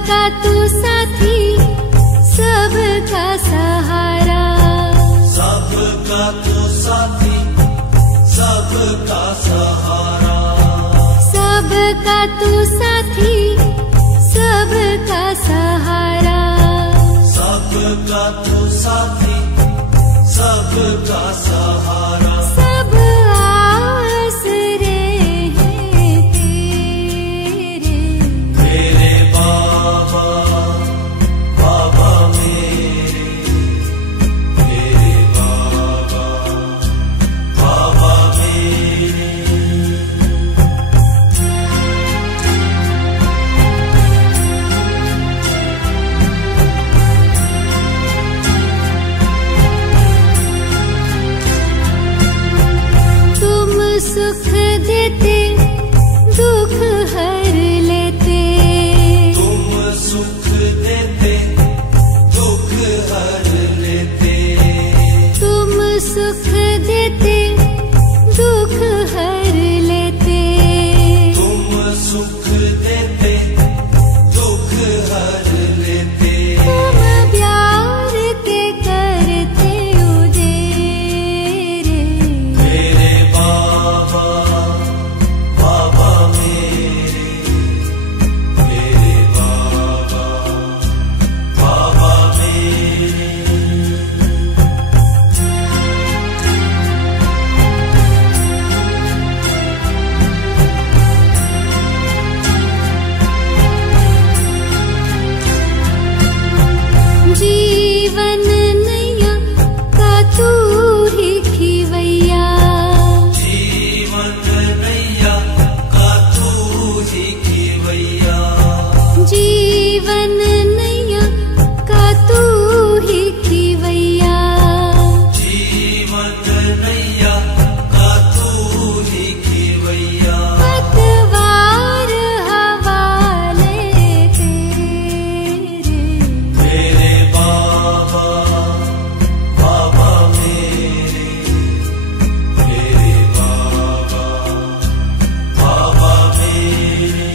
सबका तू साथी, सबका सहारा, सबका तू साथी, सबका सहारा, सबका तू साथी, सबका सहारा, सबका तू साथी, सबका सहारा। सब आसरे हैं तेरे, मेरे बाबा, बाबा मेरे बाबा, बाबा मेरे। सुख देते, दुख हर लेते, तुम सुख देते, दुख हर लेते, तुम सुख देते, दुख हर लेते, तुम सुख देते, दुख हर लेते। तुम प्यार के करते उजेरे, मेरे बाबा, बाबा मेरे बाबा, बाबा मेरे। जीवन नैया का तू ही खिवैया, जीवन नैया का तू ही खिवैया, जीवन नैया का तू ही खिवैया, जीवन नैया का तू ही खिवैया। पतवार हवाले तेरे, मेरे बाबा, बाबा मेरे बाबा, बाबा मेरे।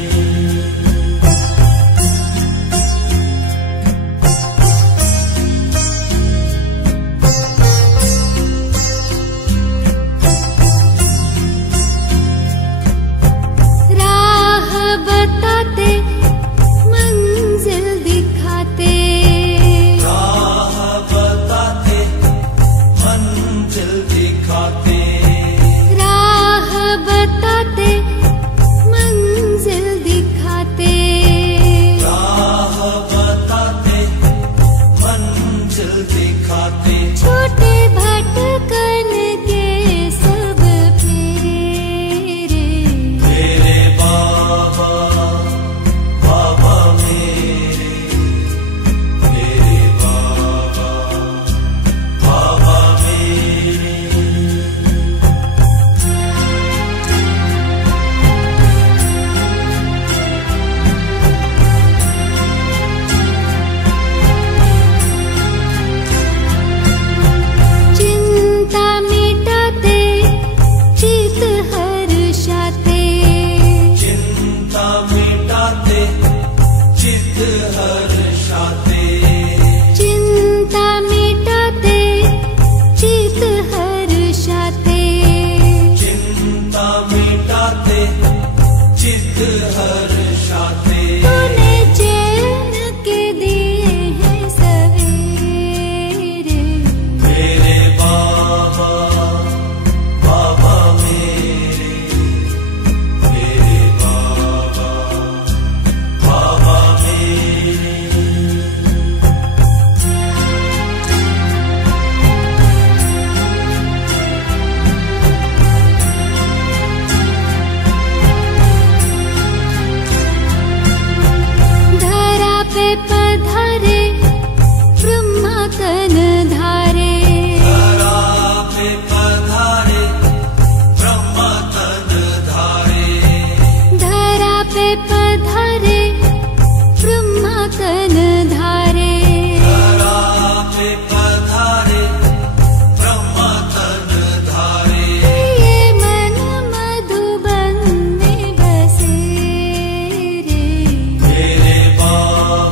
राह बताते, मंजिल दिखाते, राह बताते, मंजिल दिखाते, राह बताते, मंजिल दिखाते, राह बताते, मंजिल दिखाते। छोटे भटकन के सब फेरे, मेरे बाबा, बाबा मेरे बाबा, बाबा मेरे। चिंता मिटाते, चित हर्षाते, चिंता मिटाते, चित हर्षाते, चिंता मिटाते, चित हर्षाते, चिंता मिटाते, चित हर्षाते। तूने चैन के दिए हैं सवेरे, मेरे बाबा, बाबा मेरे बाबा, बाबा मेरे। धरा पे पधारे, ब्रह्मा तन धारे, धरा पे पधारे, ब्रह्मा तन धारे, धरा पे पधारे, ब्रह्मा तन धारे, धरा पे पधारे, ब्रह्मा तन धारे। ये मन मधुबन में बसे रे, मेरे बाबा,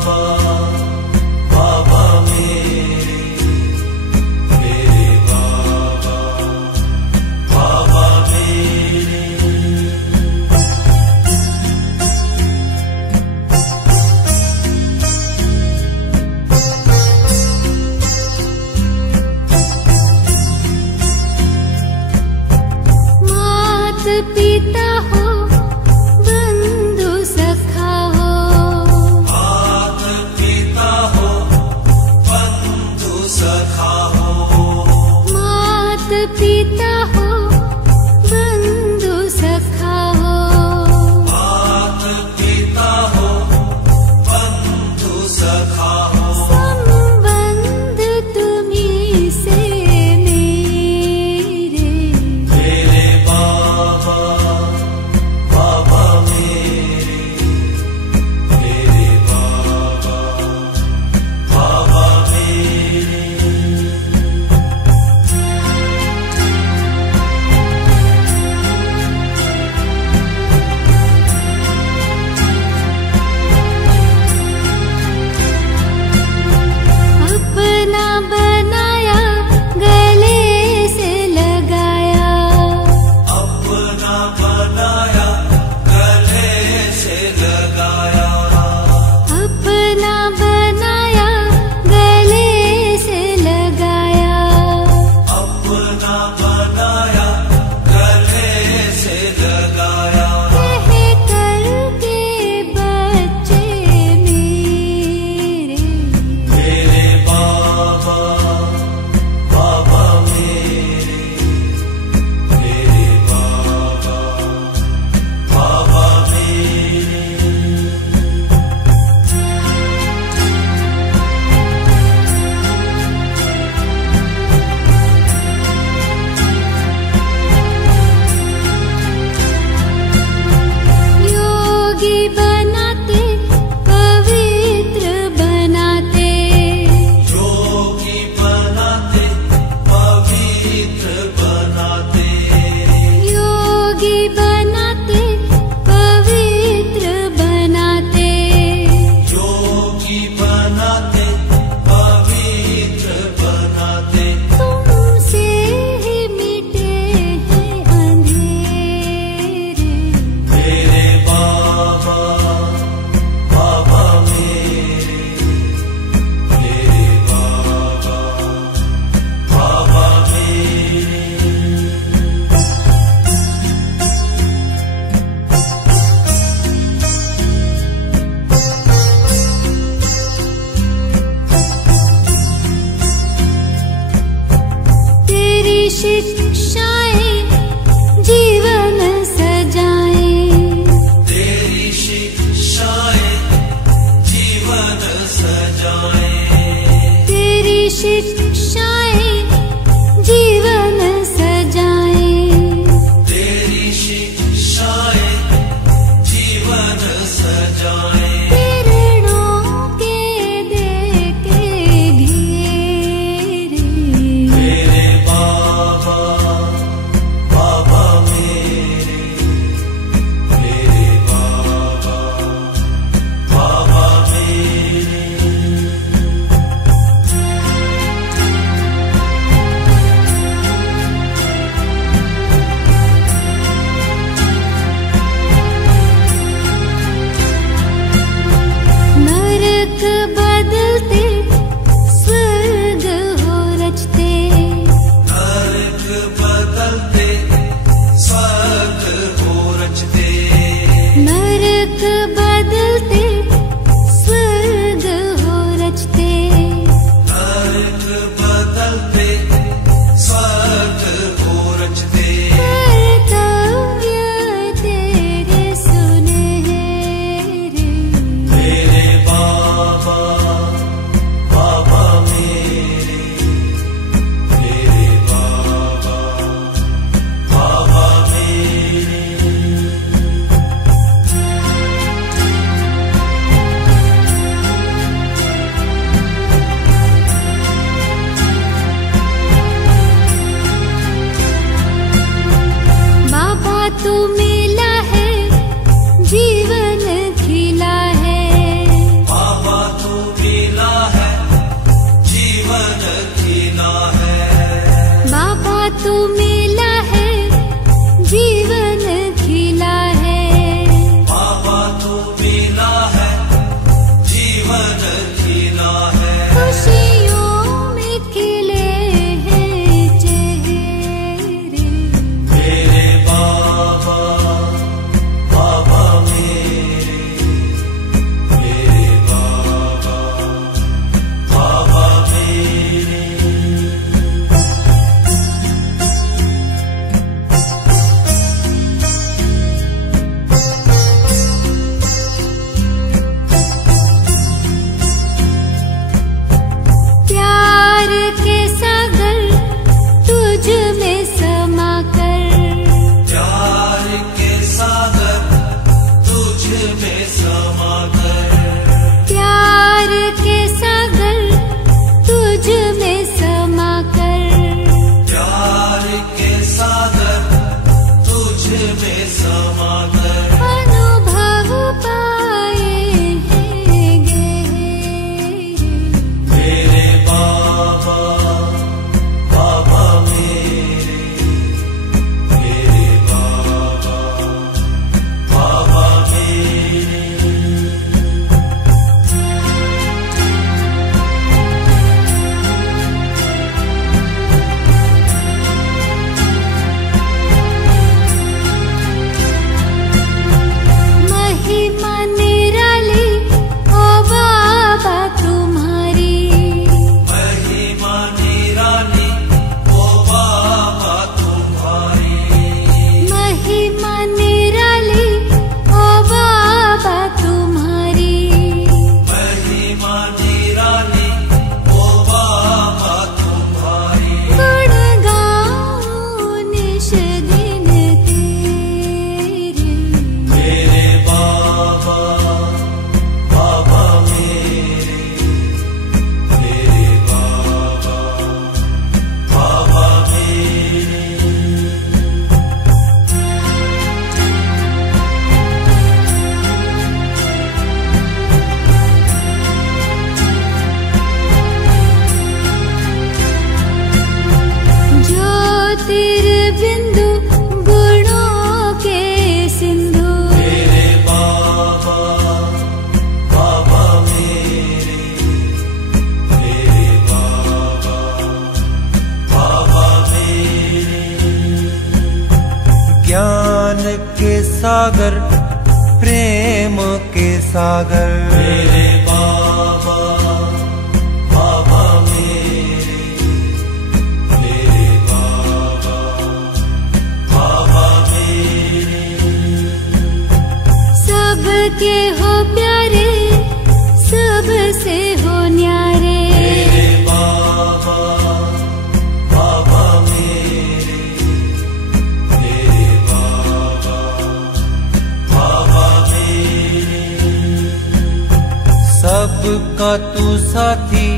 प्रेम के सागर मेरे बाबा, बाबा मेरे बाबा, बाबा मेरे। सबके हो प्यारे, सबसे हो न्यारे। मेरे बाबा, बाबा मेरे बाबा, बाबा मेरे। सबका तू साथी,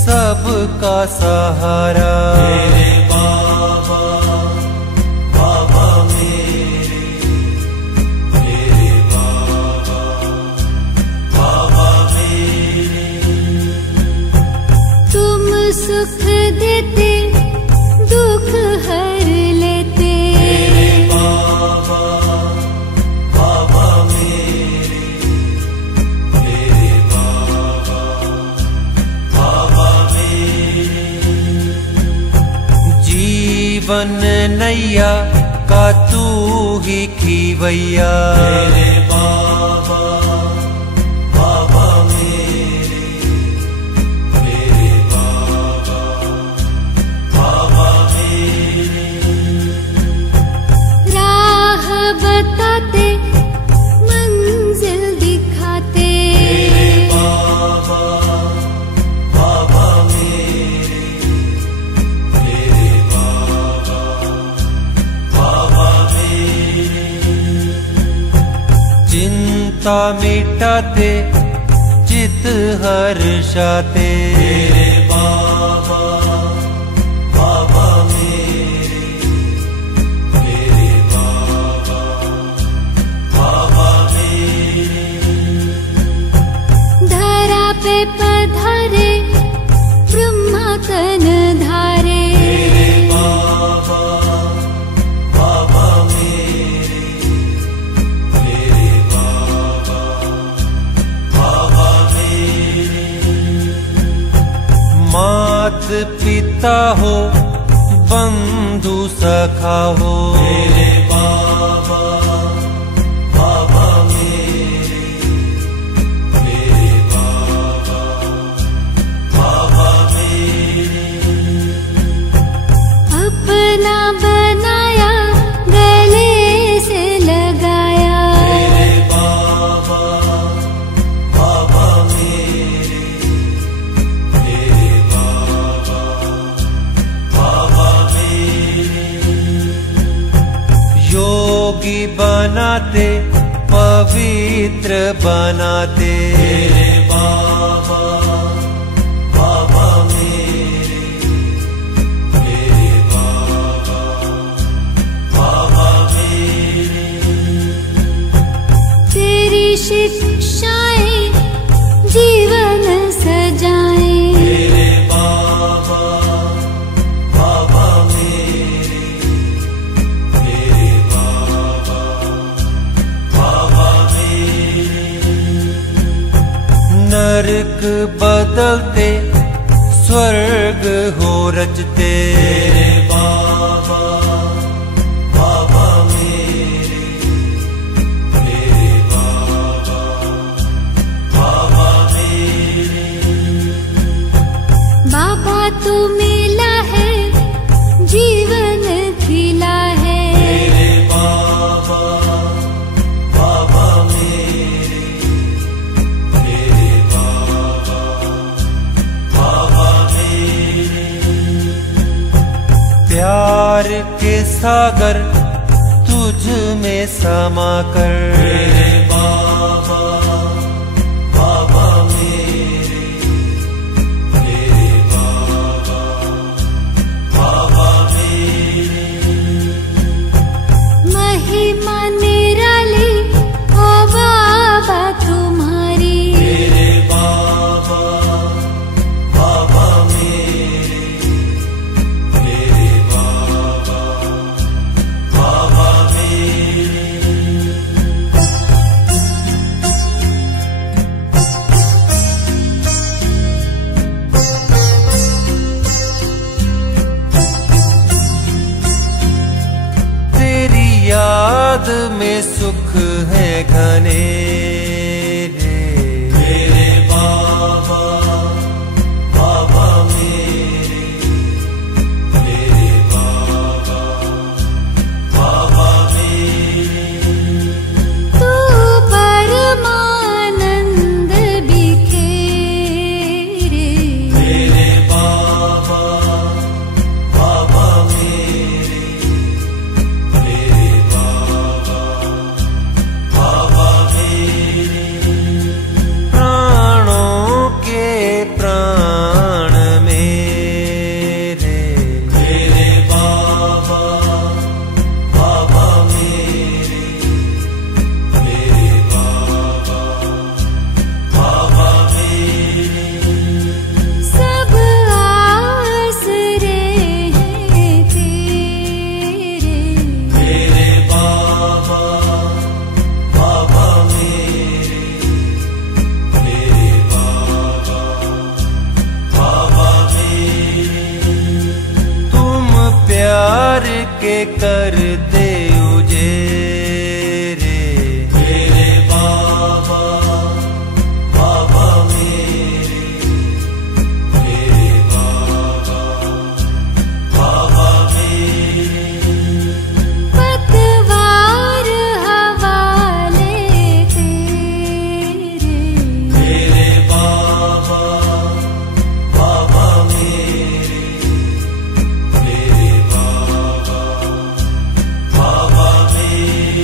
सबका सहारा। मेरे बाबा, बाबा मेरे बाबा, बाबा मेरे। तुम सुख देते, दुख हर लेते। मेरे बाबा, बाबा मेरे बाबा, बाबा मेरे। जीवन नैया का तू ही खीवैया। मेरे बाबा, बाबा मेरे बाबा, बाबा मेरे। राह बताते, मंजिल दिखाते। मेरे बाबा, बाबा मेरे बाबा, बाबा मेरे। चिंता मिटाते, चित हर्षाते। मेरे बाबा, बाबा मेरे बाबा, बाबा मेरे। धरा पे पधारे, ब्रह्मा तन धारे। मेरे बाबा, बाबा मेरे बाबा, बाबा मेरे। मात पिता हो, बंधु सखा हो। मेरे बाबा, बाबा मेरे बाबा, बाबा मेरे। अपना बनाया, गले से लगाया। मेरे बाबा, बाबा मेरे बाबा, बाबा मेरे। योगी बनाते, पवित्र बनाते। मेरे बाबा, बाबा मेरे बाबा, बाबा मेरे। तेरी शिक्षाएं जीवन सजाएं। मेरे बाबा, बाबा मेरे बाबा, बाबा मेरे। नरक बदलते, स्वर्ग हो रचते। मेरे बाबा, बाबा मेरे बाबा, बाबा मेरे। बाबा तू मिला है, जीवन खिला है। मेरे बाबा, बाबा मेरे बाबा, बाबा मेरे। प्यार के सागर तुझ में समा कर। मेरे बाबा, बाबा मेरे बाबा, बाबा मेरे। महिमा निराली ओ बाबा तुम्हारी। मेरे बाबा, बाबा मेरे बाबा, बाबा मेरे। में सुख है घने रे। मेरे बाबा बाबा मेरे, मेरे बाबा बाबा मेरे। तू परमानंद बिखेरे। मेरे बाबा बाबा मेरे, मेरे बाबा बाबा मेरे। प्राणों के प्राण मेरे। मेरे बाबा बाबा मेरे, मेरे बाबा बाबा मेरे। सब आसरे हैं तेरे। मेरे बाबा बाबा मेरे, मेरे बाबा बाबा मेरे। तुम प्यार के करते उजेरे। मेरे बाबा बाबा मेरे, मेरे बाबा बाबा मेरे। पतवार हवाले तेरे। मेरे बाबा बाबा मेरे, मेरे बाबा बाबा मेरे।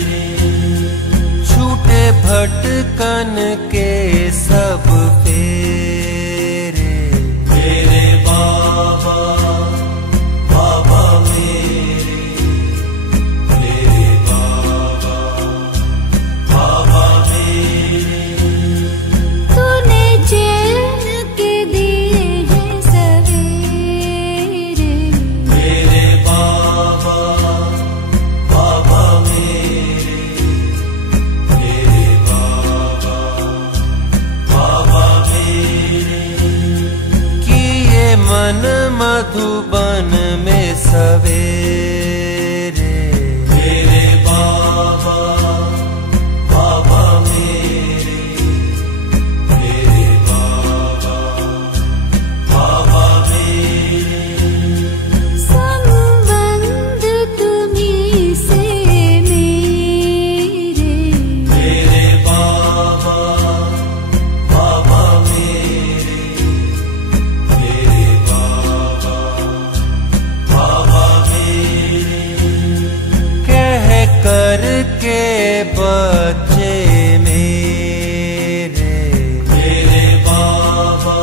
छूटे भटकन के सब फेरे। मेरे बाबा बाबा मेरे, मेरे बाबा बाबा मेरे। तूने चैन के दिए हैं सवेरे। मेरे बाबा बाबा मेरे, मेरे बाबा बाबा मेरे। किए मन मधुबन में सवेरे। मेरे बाबा बाबा मेरे, मेरे बाबा बाबा मेरे। संबंध तुम्हीं से मेरे। मेरे बाबा बाबा मेरे, मेरे बाबा बाबा मेरे। कह कर के बच्चे मेरे। मेरे बाबा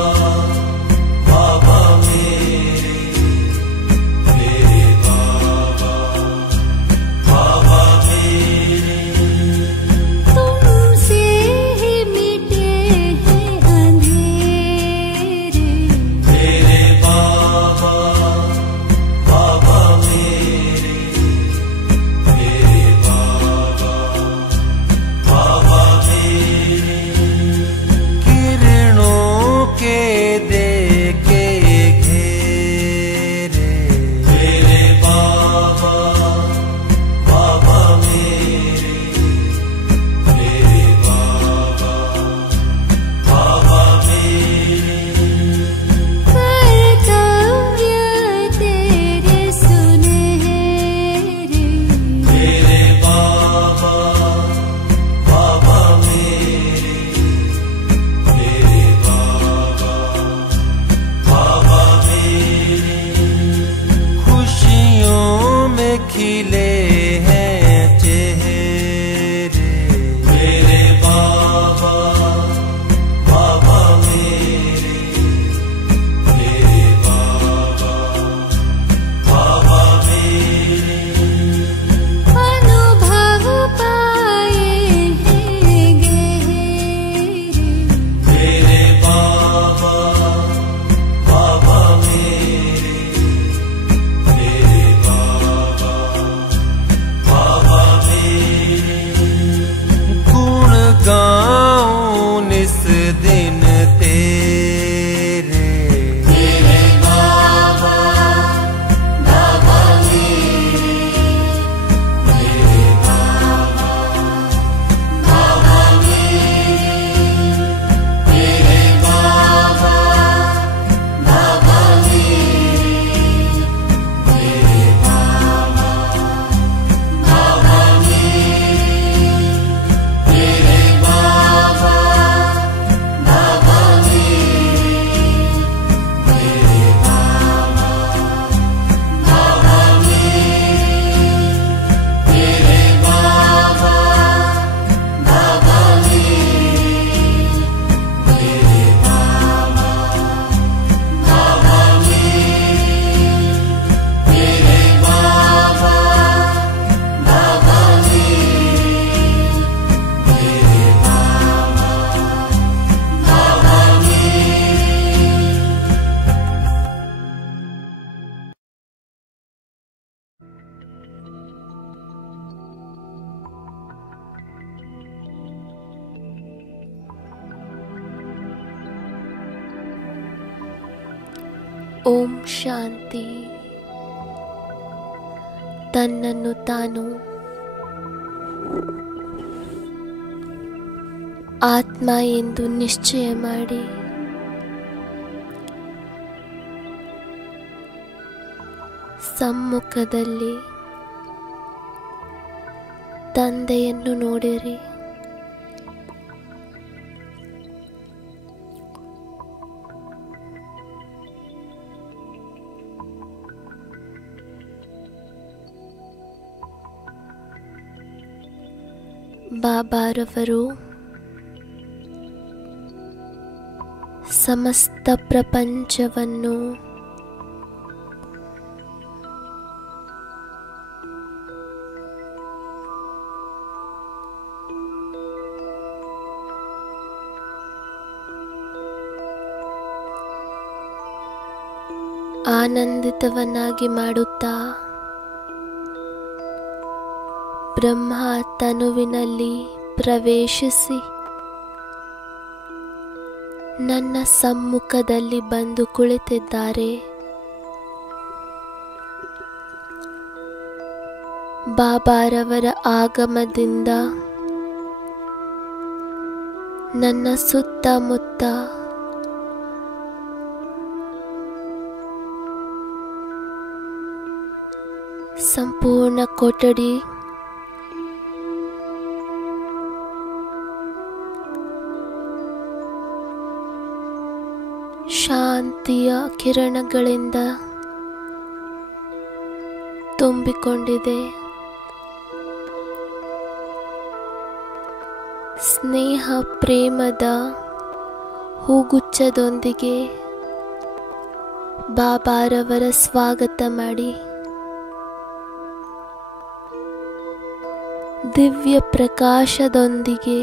बाबा मेरे, मेरे बाबा बाबा मेरे। तुमसे ही मिटे हैं अंधेरे। मेरे बाबा बाबा मेरे, मेरे बाबा बाबा मेरे। किरणों के देखे घेरे। मेरे बाबा बाबा मेरे, मेरे बाबा बाबा मेरे। कर्तव्य तेरे सुनहरे। मेरे बाबा बाबा मेरे, मेरे बाबा बाबा मेरे। खुशियों में खिले हैं चेहरे। मेरे बाबा बाबा मेरे, मेरे बाबा बाबा मेरे। अनुभव पाए हैं गहरे। मेरे बाबा बाबा मेरे, मेरे बाबा बाबा मेरे। गुण गाऊं निस दिन तेरे। मेरे बाबा बाबा मेरे। मेरे बाबा ಓಂ ಶಾಂತಿ. ತನ್ನನ್ನು ತಾನು ಆತ್ಮ ಎಂದು ನಿಶ್ಚಯ ಮಾಡಿ ಸಮ್ಮುಖದಲ್ಲಿ ತಂದೆಯನ್ನು ನೋಡಿರಿ. ಬಾಬಾರವರು ಸಮಸ್ತ ಪ್ರಪಂಚವನ್ನು ಆನಂದಿತವನ್ನಾಗಿ ಮಾಡುತ್ತಾ ಬ್ರಹ್ಮ ತನುವಿನಲ್ಲಿ ಪ್ರವೇಶಿಸಿ ನನ್ನ ಸಮ್ಮುಖದಲ್ಲಿ ಬಂದು ಕುಳಿತಿದ್ದಾರೆ. ಬಾಬಾರವರ ಆಗಮನದಿಂದ ನನ್ನ ಸುತ್ತಮುತ್ತ ಸಂಪೂರ್ಣ ಕೊಠಡಿ ಶಾಂತಿಯ ಕಿರಣಗಳಿಂದ ತುಂಬಿಕೊಂಡಿದೆ. ಸ್ನೇಹ ಪ್ರೇಮದ ಹೂಗುಚ್ಛದೊಂದಿಗೆ ಬಾಬಾರವರ ಸ್ವಾಗತ ಮಾಡಿ ದಿವ್ಯ ಪ್ರಕಾಶದೊಂದಿಗೆ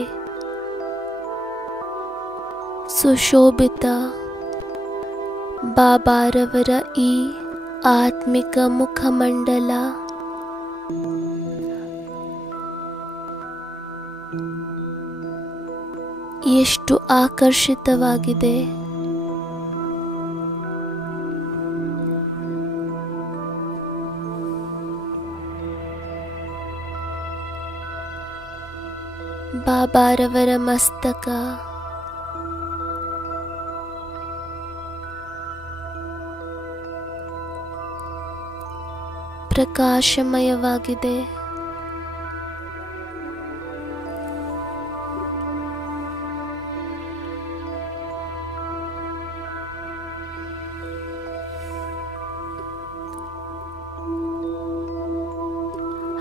ಸುಶೋಭಿತ ಬಾಬಾರವರ ಈ ಆತ್ಮಿಕ ಮುಖಮಂಡಲ ಎಷ್ಟು ಆಕರ್ಷಿತವಾಗಿದೆ. ಬಾಬಾರವರ ಮಸ್ತಕ ಪ್ರಕಾಶಮಯವಾಗಿದೆ.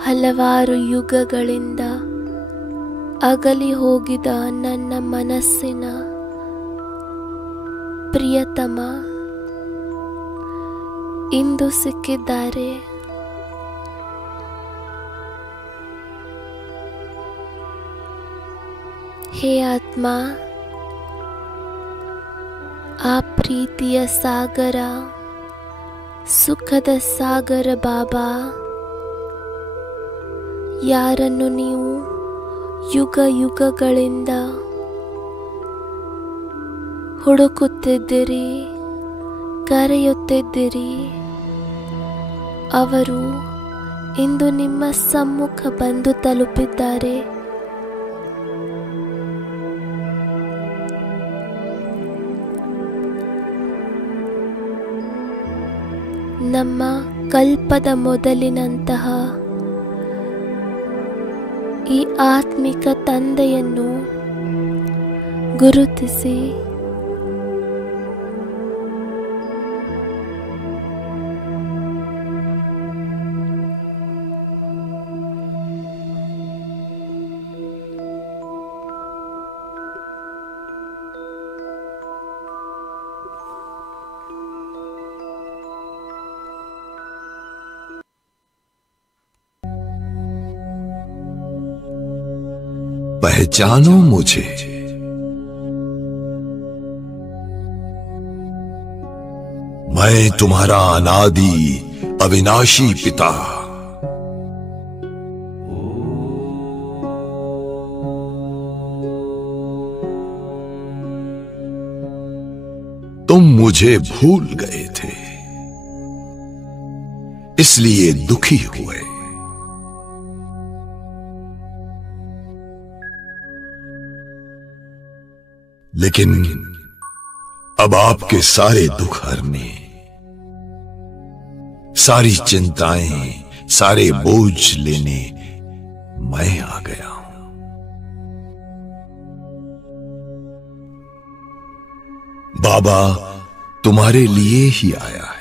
ಹಲವಾರು ಯುಗಗಳಿಂದ ಅಗಲಿ ಹೋಗಿದ ನನ್ನ ಮನಸ್ಸಿನ ಪ್ರಿಯತಮ ಇಂದು ಸಿಕ್ಕಿದ್ದಾರೆ. ಹೇ ಆತ್ಮ, ಆ ಪ್ರೀತಿಯ ಸಾಗರ, ಸುಖದ ಸಾಗರ ಬಾಬಾ, ಯಾರನ್ನು ನೀವು ಯುಗ ಯುಗಗಳಿಂದ ಹುಡುಕುತ್ತಿದ್ದೀರಿ, ಕರೆಯುತ್ತಿದ್ದೀರಿ, ಅವರು ಇಂದು ನಿಮ್ಮ ಸಮ್ಮುಖ ಬಂದು ತಲುಪಿದ್ದಾರೆ. ನಮ್ಮ ಕಲ್ಪದ ಮೊದಲಿನಂತಹ ಈ ಆತ್ಮಿಕ ತಂದೆಯನ್ನು ಗುರುತಿಸಿ पहचानो मुझे। मैं तुम्हारा अनादि अविनाशी पिता। तुम मुझे भूल गए थे। इसलिए दुखी हुए। लेकिन अब आपके सारे दुख हरने, सारी चिंताएं, सारे बोझ लेने मैं आ गया हूं। बाबा तुम्हारे लिए ही आया है।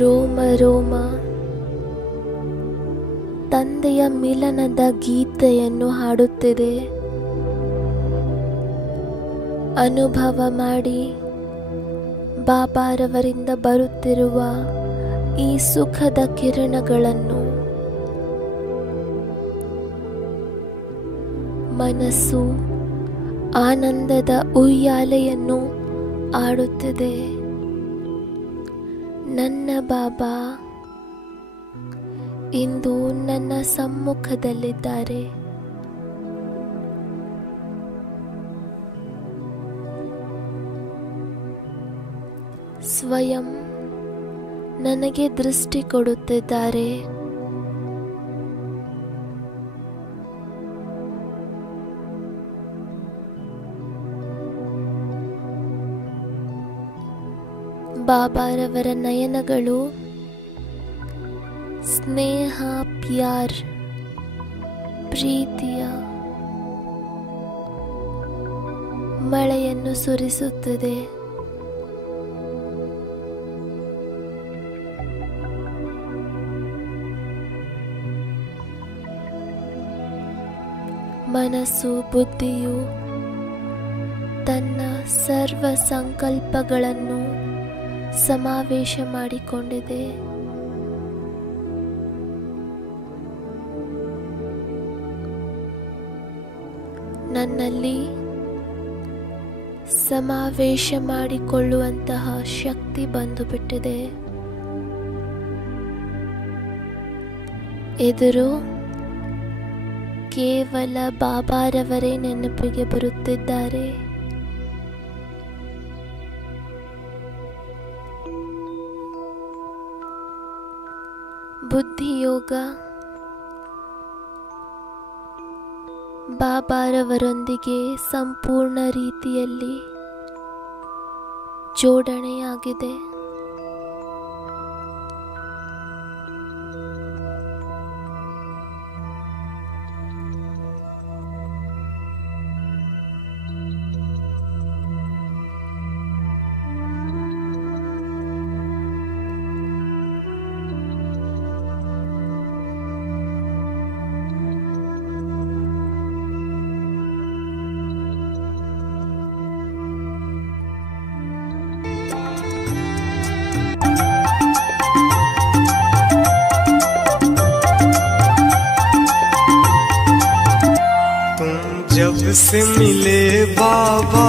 ರೋಮ ರೋಮ ತಂದೆಯ ಮಿಲನದ ಗೀತೆಯನ್ನು ಹಾಡುತ್ತಿದೆ. ಅನುಭವ ಮಾಡಿ ಬಾಬಾರವರಿಂದ ಬರುತ್ತಿರುವ ಈ ಸುಖದ ಕಿರಣಗಳನ್ನು ಮನಸ್ಸು ಆನಂದದ ಉಯ್ಯಾಲೆಯನ್ನು ಆಡುತ್ತಿದೆ. ನನ್ನ ಬಾಬಾ ಇಂದು ನನ್ನ ಸಮ್ಮುಖದಲ್ಲಿದ್ದಾರೆ. ಸ್ವಯಂ ನನಗೆ ದೃಷ್ಟಿ ಕೊಡುತ್ತಿದ್ದಾರೆ. ಬಾಬಾರವರ ನಯನಗಳು ಸ್ನೇಹ, ಪ್ಯಾರ್, ಪ್ರೀತಿಯ ಮಳೆಯನ್ನು ಸುರಿಸುತ್ತದೆ. ಮನಸ್ಸು, ಬುದ್ಧಿಯು ತನ್ನ ಸರ್ವ ಸಂಕಲ್ಪಗಳನ್ನು ಸಮಾವೇಶ ಮಾಡಿಕೊಂಡಿದೆ. ನನ್ನಲ್ಲಿ ಸಮಾವೇಶ ಮಾಡಿಕೊಳ್ಳುವಂತಹ ಶಕ್ತಿ ಬಂದುಬಿಟ್ಟಿದೆ. ಎದುರು ಕೇವಲ ಬಾಬಾರವರೇ ನೆನಪಿಗೆ ಬರುತ್ತಿದ್ದಾರೆ. ಬುದ್ಧಿಯೋಗ ಬಾಬಾರವರೊಂದಿಗೆ ಸಂಪೂರ್ಣ ರೀತಿಯಲ್ಲಿ ಜೋಡಣೆಯಾಗಿದೆ. जब से मिले बाबा,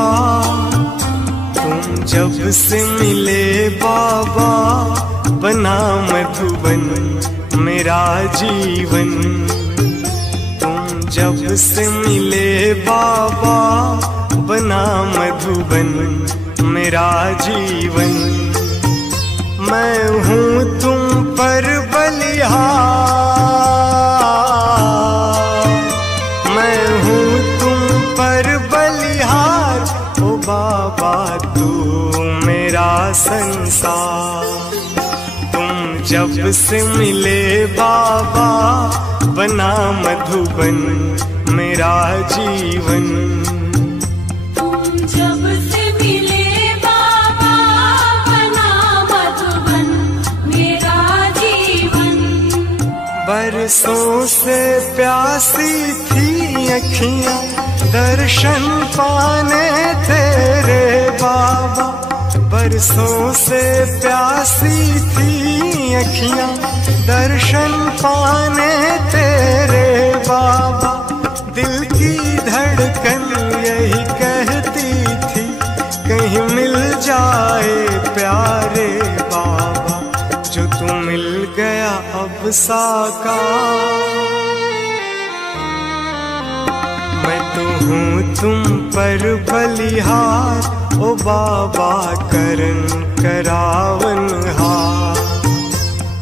तुम जब से मिले बाबा, बना मधुबन मेरा जीवन। तुम जब से मिले बाबा, बना मधुबन मेरा जीवन। मैं हूँ तुम पर बलिहार, मैं हूँ तुम पर बलिहार। ओ बाबा तू मेरा संसार। तुम जब से मिले बाबा, बना मधुबन मेरा जीवन। तुम जब से मिले बाबा, बना मधुबन मेरा जीवन। बरसों से प्यासी थी अखियां दर्शन पाने तेरे बाबा। बरसों से प्यासी थी अखियां दर्शन पाने तेरे बाबा। दिल की धड़कन यही कहती थी, कहीं मिल जाए प्यारे बाबा, जो तू मिल गया अब साकार। मैं तो हूँ तुम पर बलिहार, ओ बाबा करन करावनहार।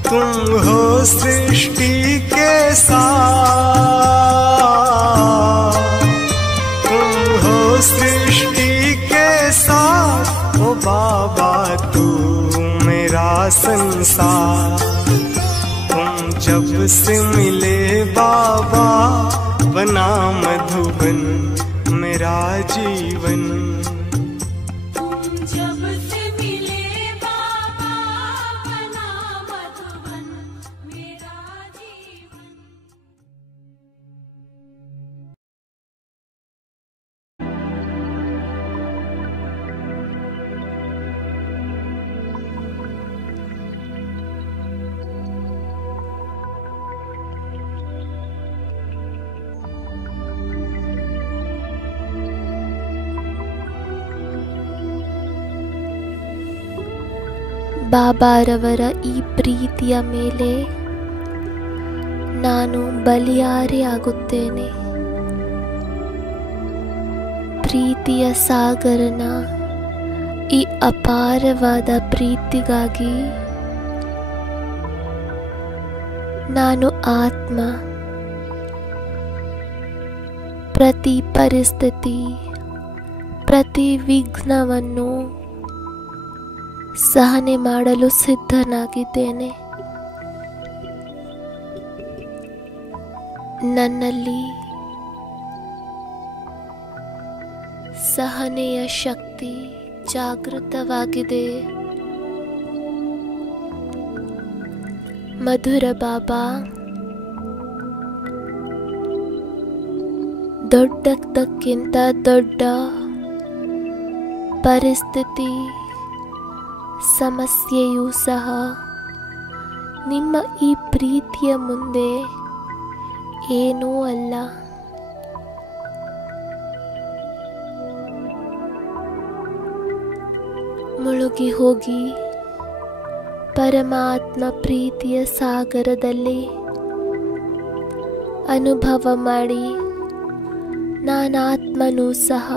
तुम हो सृष्टि के साथ, तुम हो सृष्टि के साथ, ओ बाबा तू मेरा संसार। तुम जब से मिले बाबा, बना मधुबन मेरा जीवन। जब से मिले बाबा, बना मधुबन मेरा जीवन। ಬಾಬಾರವರ ಈ ಪ್ರೀತಿಯ ಮೇಲೆ ನಾನು ಬಲಿಯಾರಿ ಆಗುತ್ತೇನೆ. ಪ್ರೀತಿಯ ಸಾಗರನ ಈ ಅಪಾರವಾದ ಪ್ರೀತಿಗಾಗಿ ನಾನು ಆತ್ಮ ಪ್ರತಿ ಪರಿಸ್ಥಿತಿ, ಪ್ರತಿ ವಿಘ್ನವನ್ನು ಸಹನೆ ಮಾಡಲು ಸಿದ್ಧನಾಗಿದ್ದೇನೆ. ನನ್ನಲ್ಲಿ ಸಹನೆಯ ಶಕ್ತಿ ಜಾಗೃತವಾಗಿದೆ. ಮಧುರ ಬಾಬಾ, ದೊಡ್ಡದಕ್ಕಿಂತ ದೊಡ್ಡ ಪರಿಸ್ಥಿತಿ, ಸಮಸ್ಯೆಯೂ ಸಹ ನಿಮ್ಮ ಈ ಪ್ರೀತಿಯ ಮುಂದೆ ಏನೂ ಅಲ್ಲ. ಮುಳುಗಿ ಹೋಗಿ ಪರಮಾತ್ಮ ಪ್ರೀತಿಯ ಸಾಗರದಲ್ಲಿ ಅನುಭವ ಮಾಡಿ, ನಾನಾತ್ಮನೂ ಸಹ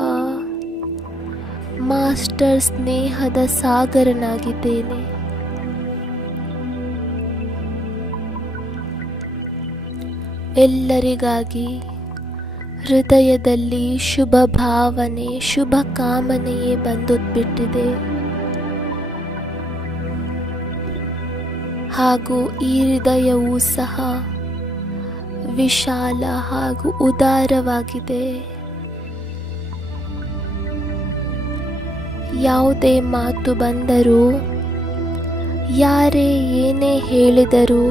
ಮಾಸ್ಟರ್ ಸ್ನೇಹದ ಸಾಗರನಾಗಿದ್ದೇನೆ. ಎಲ್ಲರಿಗಾಗಿ ಹೃದಯದಲ್ಲಿ ಶುಭ ಭಾವನೆ, ಶುಭ ಕಾಮನೆಯೇ ಬಂದುಬಿಟ್ಟಿದೆ. ಹಾಗೂ ಈ ಹೃದಯವೂ ಸಹ ವಿಶಾಲ ಹಾಗೂ ಉದಾರವಾಗಿದೆ. ಯಾವುದೇ ಮಾತು ಬಂದರೂ, ಯಾರೇ ಏನೇ ಹೇಳಿದರೂ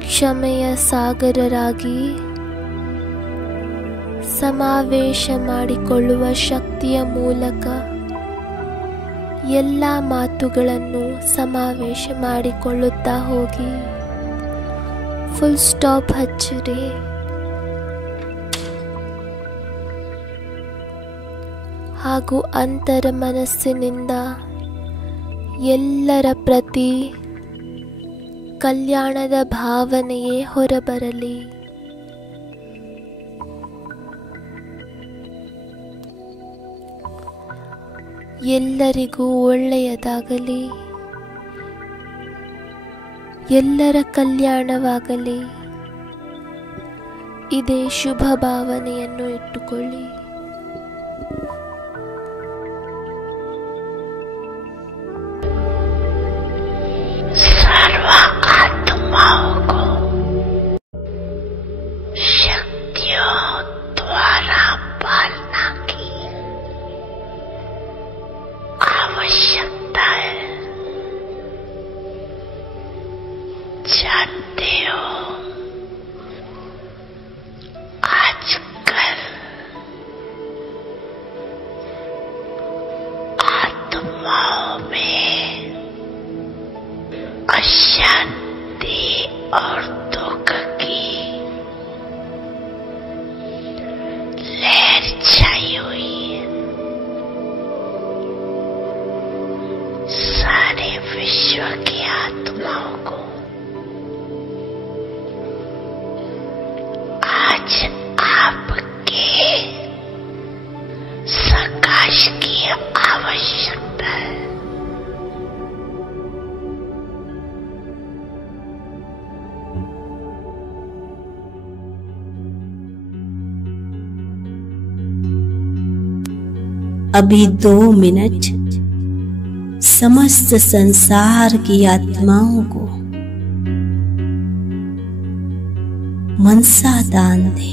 ಕ್ಷಮೆಯ ಸಾಗರರಾಗಿ ಸಮಾವೇಶ ಮಾಡಿಕೊಳ್ಳುವ ಶಕ್ತಿಯ ಮೂಲಕ ಎಲ್ಲ ಮಾತುಗಳನ್ನು ಸಮಾವೇಶ ಮಾಡಿಕೊಳ್ಳುತ್ತಾ ಹೋಗಿ. ಫುಲ್ ಸ್ಟಾಪ್ ಹಚ್ಚಿರಿ. ಹಾಗೂ ಅಂತರ ಮನಸ್ಸಿನಿಂದ ಎಲ್ಲರ ಪ್ರತಿ ಕಲ್ಯಾಣದ ಭಾವನೆಯೇ ಹೊರಬರಲಿ. ಎಲ್ಲರಿಗೂ ಒಳ್ಳೆಯದಾಗಲಿ, ಎಲ್ಲರ ಕಲ್ಯಾಣವಾಗಲಿ. ಇದೇ ಶುಭ ಭಾವನೆಯನ್ನು ಇಟ್ಟುಕೊಳ್ಳಿ. सर्व आत्माओं को शक्तियों द्वारा पालना की आवश्यकता है। जानते हो, आजकल आत्माओं में अशांति और दुख की सारे विश्व की आत्माओं को आज आपके प्रकाश की आवश्यकता है। अभी 2 मिनट समस्त संसार की आत्माओं को मनसा दान दे।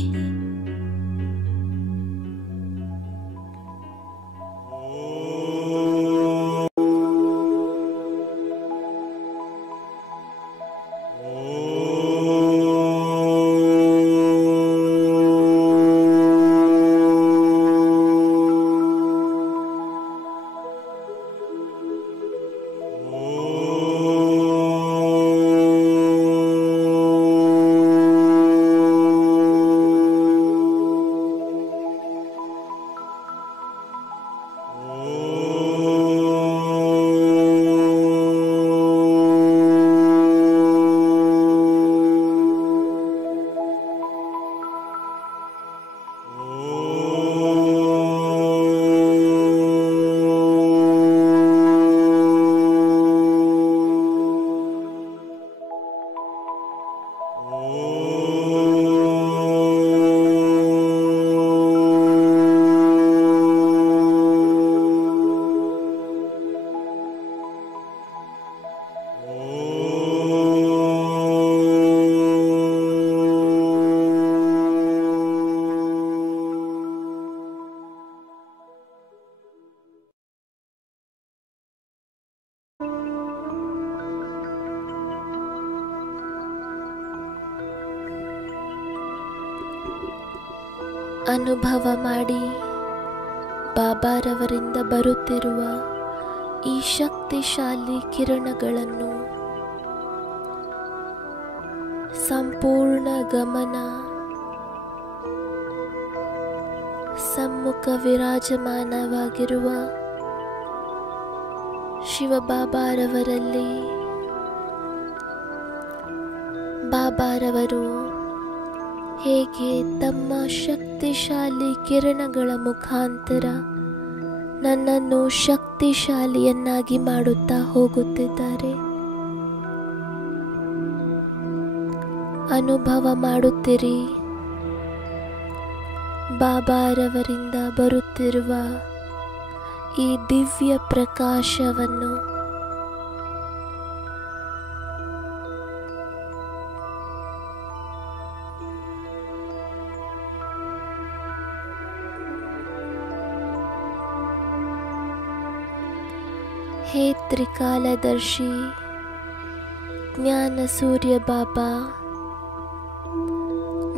ಅನುಭವ ಮಾಡಿ ಬಾಬಾರವರಿಂದ ಬರುತ್ತಿರುವ ಈ ಶಕ್ತಿಶಾಲಿ ಕಿರಣಗಳನ್ನು ಸಂಪೂರ್ಣ ಗಮನ ಸಮ್ಮುಖ ವಿರಾಜಮಾನವಾಗಿರುವ ಶಿವಬಾಬಾರವರಲ್ಲಿ ಬಾಬಾರವರು ಹೇಗೆ ತಮ್ಮ ಶಕ್ತಿಶಾಲಿ ಕಿರಣಗಳ ಮುಖಾಂತರ ನನ್ನನ್ನು ಶಕ್ತಿಶಾಲಿಯನ್ನಾಗಿ ಮಾಡುತ್ತಾ ಹೋಗುತ್ತಿದ್ದಾರೆ. ಅನುಭವ ಮಾಡುತ್ತಿರಿ. ಬಾಬಾರವರಿಂದ ಬರುತ್ತಿರುವ ಈ ದಿವ್ಯ ಪ್ರಕಾಶವನ್ನು ಹೇ ತ್ರಿಕಾಲದರ್ಶಿ ಜ್ಞಾನ ಸೂರ್ಯ ಬಾಬಾ,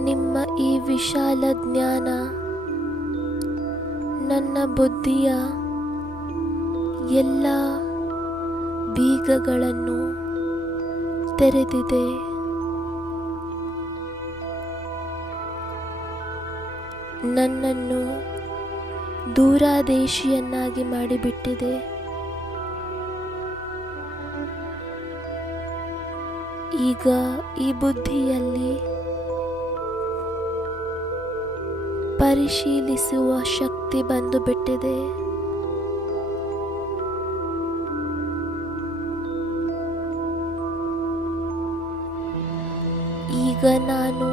ನಿಮ್ಮ ಈ ವಿಶಾಲ ಜ್ಞಾನ ನನ್ನ ಬುದ್ಧಿಯ ಎಲ್ಲ ಬೀಗಗಳನ್ನು ತೆರೆದಿದೆ. ನನ್ನನ್ನು ದೂರಾದೇಶಿಯನ್ನಾಗಿ ಮಾಡಿಬಿಟ್ಟಿದೆ. ಈಗ ಈ ಬುದ್ಧಿಯಲ್ಲಿ ಪರಿಶೀಲಿಸುವ ಶಕ್ತಿ ಬಂದು ಬಿಟ್ಟಿದೆ. ಈಗ ನಾನು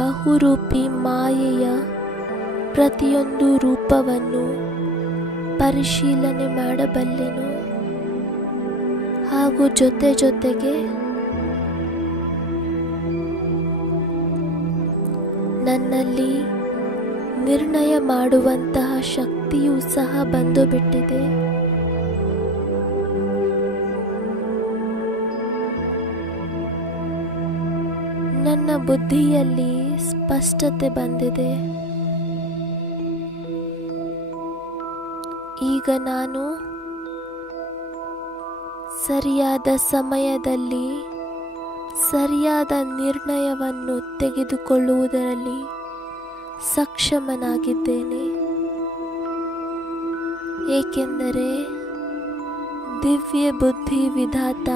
ಬಹುರೂಪಿ ಮಾಯೆಯ ಪ್ರತಿಯೊಂದು ರೂಪವನ್ನು ಪರಿಶೀಲನೆ ಮಾಡಬಲ್ಲೆನು. ಹಾಗೂ ಜೊತೆಗೆ ನನ್ನಲ್ಲಿ ನಿರ್ಣಯ ಮಾಡುವಂತಹ ಶಕ್ತಿಯೂ ಸಹ ಬಂದು ಬಿಟ್ಟಿದೆ. ನನ್ನ ಬುದ್ಧಿಯಲ್ಲಿ ಸ್ಪಷ್ಟತೆ ಬಂದಿದೆ. ಈಗ ನಾನು ಸರಿಯಾದ ಸಮಯದಲ್ಲಿ ಸರಿಯಾದ ನಿರ್ಣಯವನ್ನು ತೆಗೆದುಕೊಳ್ಳುವುದರಲ್ಲಿ ಸಕ್ಷಮನಾಗಿದ್ದೇನೆ. ಏಕೆಂದರೆ ದಿವ್ಯ ಬುದ್ಧಿ ವಿಧಾತ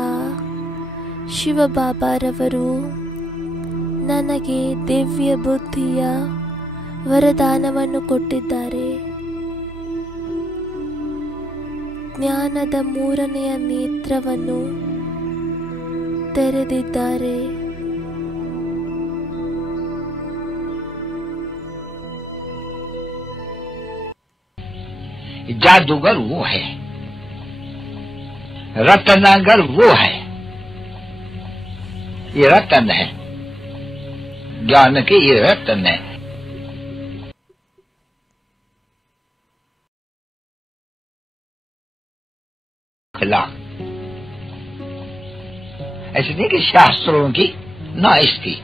ಶಿವಬಾಬಾರವರು ನನಗೆ ದಿವ್ಯ ಬುದ್ಧಿಯ ವರದಾನವನ್ನು ಕೊಟ್ಟಿದ್ದಾರೆ. ಜ್ಞಾನದ ಮೂರನೆಯ ನೇತ್ರವನ್ನು ತೆರೆದಿದ್ದಾರೆ. जादूगर वो है, रत्नागर वो है. ये रत्न है, ज्ञान के ये रत्न है. खिलाफ ऐसे नहीं कि शास्त्रों की ना इसकी,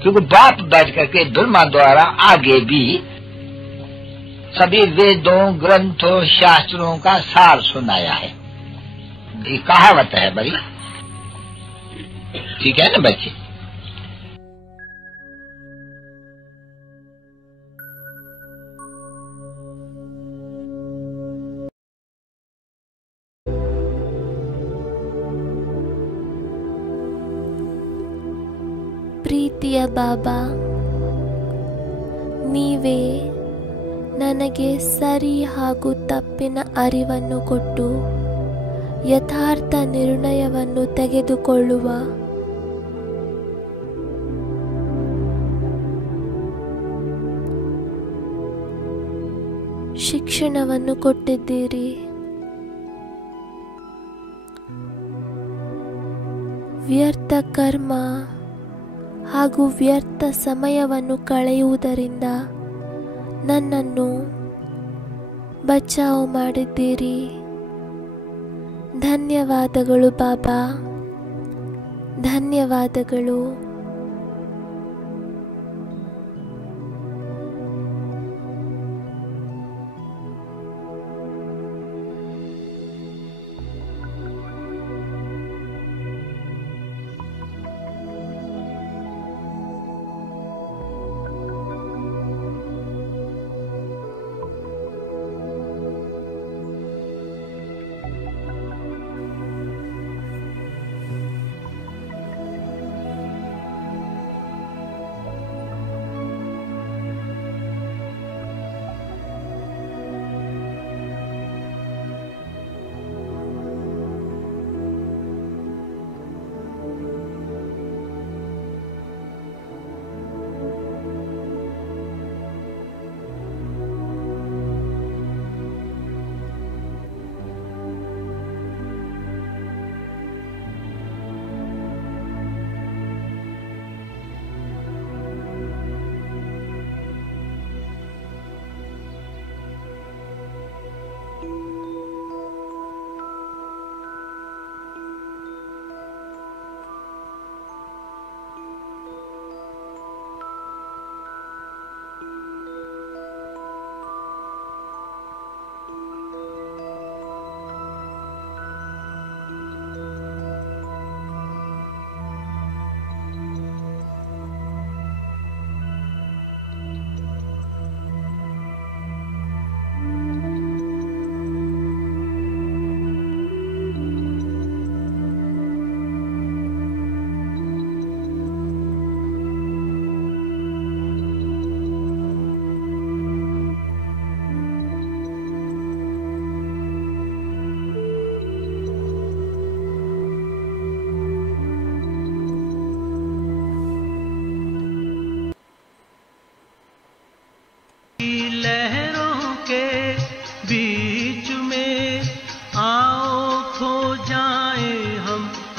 क्योंकि बाप बैठ करके ब्रह्मा द्वारा आगे भी सभी वेदों, ग्रंथों, शास्त्रों का सार सुनाया है. ये कहावत है बड़ी, ठीक है ना बच्चे? ಪ್ರೀತಿಯ ಬಾಬಾ, ನೀವೇ ನನಗೆ ಸರಿ ಹಾಗೂ ತಪ್ಪಿನ ಅರಿವನ್ನು ಕೊಟ್ಟು ಯಥಾರ್ಥ ನಿರ್ಣಯವನ್ನು ತೆಗೆದುಕೊಳ್ಳುವ ಶಿಕ್ಷಣವನ್ನು ಕೊಟ್ಟಿದ್ದೀರಿ. ವ್ಯರ್ಥ ಕರ್ಮ ಹಾಗೂ ವ್ಯರ್ಥ ಸಮಯವನ್ನು ಕಳೆಯುವುದರಿಂದ ನನ್ನನ್ನು ಬಚಾವ್ ಮಾಡಿದ್ದೀರಿ. ಧನ್ಯವಾದಗಳು ಬಾಬಾ, ಧನ್ಯವಾದಗಳು.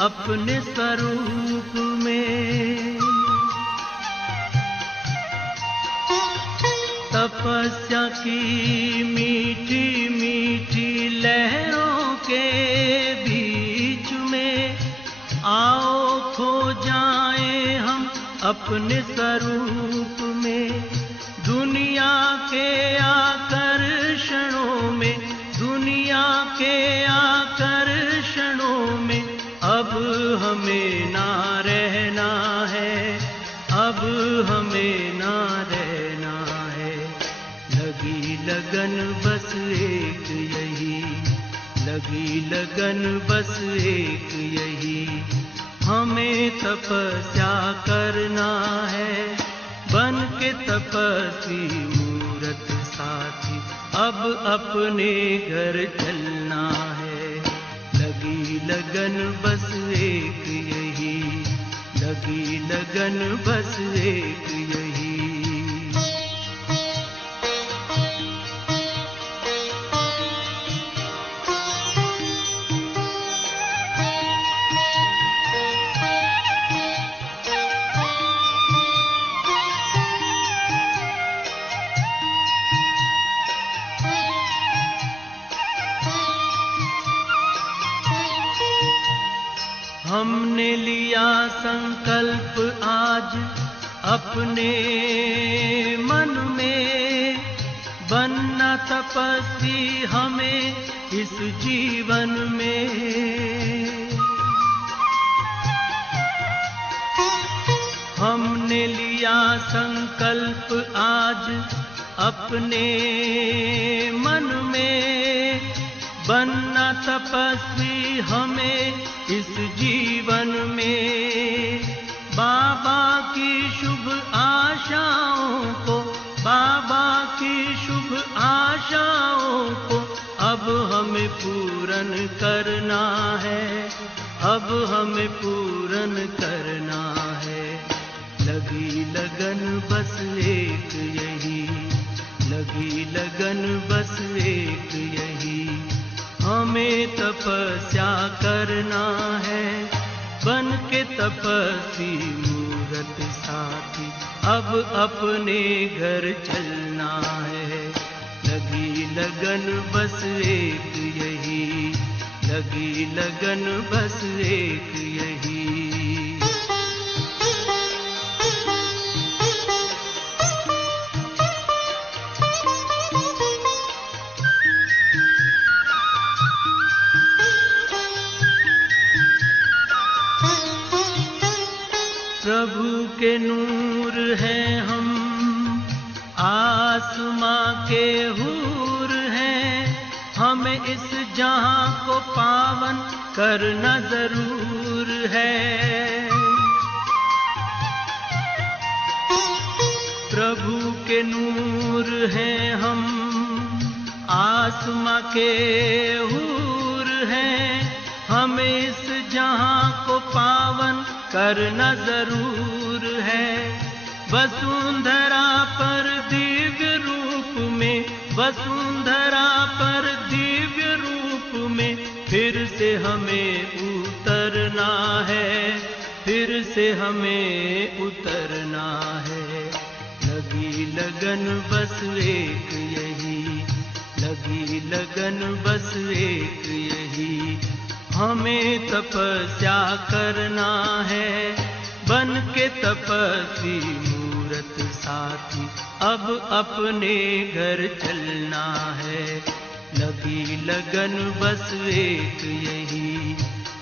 अपने स्वरूप में तपस्या की मीठी मीठी लहरों के बीच में आओ खो जाए हम अपने स्वरूप में। दुनिया के आकर्षणों में, दुनिया के आकर्षणों में अब हमें ना रहना है, अब हमें ना रहना है। लगी लगन बस एक यही, लगी लगन बस एक यही, हमें तपस्या करना है, बन के तपस्वी मूरत साथी, अब अपने घर चलना है। लगी लगन बस एक यही, लगी लगन बस एक यही। हमने लिया संकल्प आज अपने मन में, बनना तपस्वी हमें इस जीवन में। हमने लिया संकल्प आज अपने मन में, बनना तपस्वी हमें इस जीवन में। बाबा की शुभ आशाओं को, बाबा की शुभ आशाओं को अब हमें पूर्ण करना है, अब हमें पूर्ण करना है। लगी लगन बस एक यही, लगी लगन बस एक यही, हमें तपस्या करना है, बन के तपस्वी मूरत साथी, अब अपने घर चलना है। लगी लगन बस एक यही, लगी लगन बस एक यही। प्रभु के नूर हैं हम, आसमां के हूर हैं, हमें इस जहां को पावन करना जरूर है। प्रभु के नूर हैं हम, आसमां के हूर हैं, हमें इस जहां को पावन करना जरूर है। वसुंधरा पर दिव्य रूप में, वसुंधरा पर दिव्य रूप में फिर से हमें उतरना है, फिर से हमें उतरना है। लगी लगन बस एक यही, लगी लगन बस एक यही, हमें तपस्या करना है, बन के तपस्वी मूरत साथी, अब अपने घर चलना है। लगी लगन बस एक यही,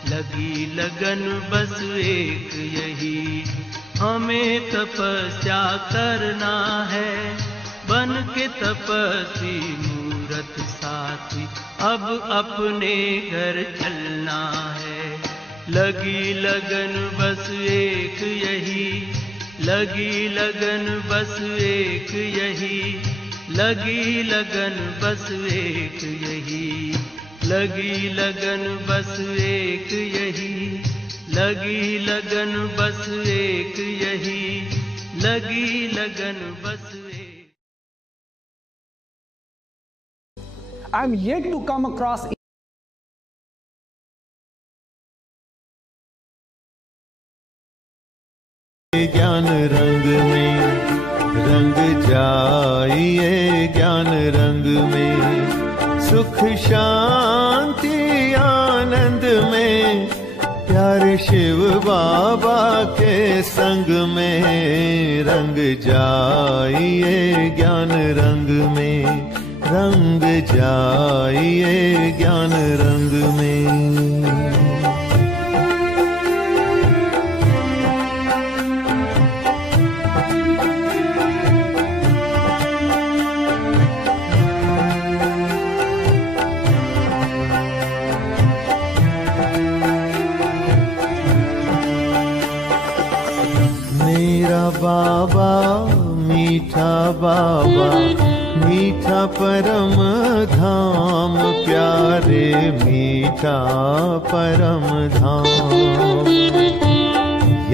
लगी लगन बस एक यही, हमें तपस्या करना है, बन के तपस्वी मूरत साथी, अब अपने घर चलना है। लगी लगन बस एक यही, लगी लगन बस एक यही, लगी लगन बस एक यही, लगी लगन बस एक यही, लगी लगन बस एक यही, लगी लगन बस एक। I'm yet to come across ज्ञान रंग में रंग जाइए, ज्ञान रंग में सुख शांति आनंद में, प्यारे शिव बाबा के संग में रंग जाइए, ज्ञान रंग में रंग जाइए, ज्ञान रंग में। बाबा मीठा बाबा मीठा परम धाम प्यारे मीठा परम धाम।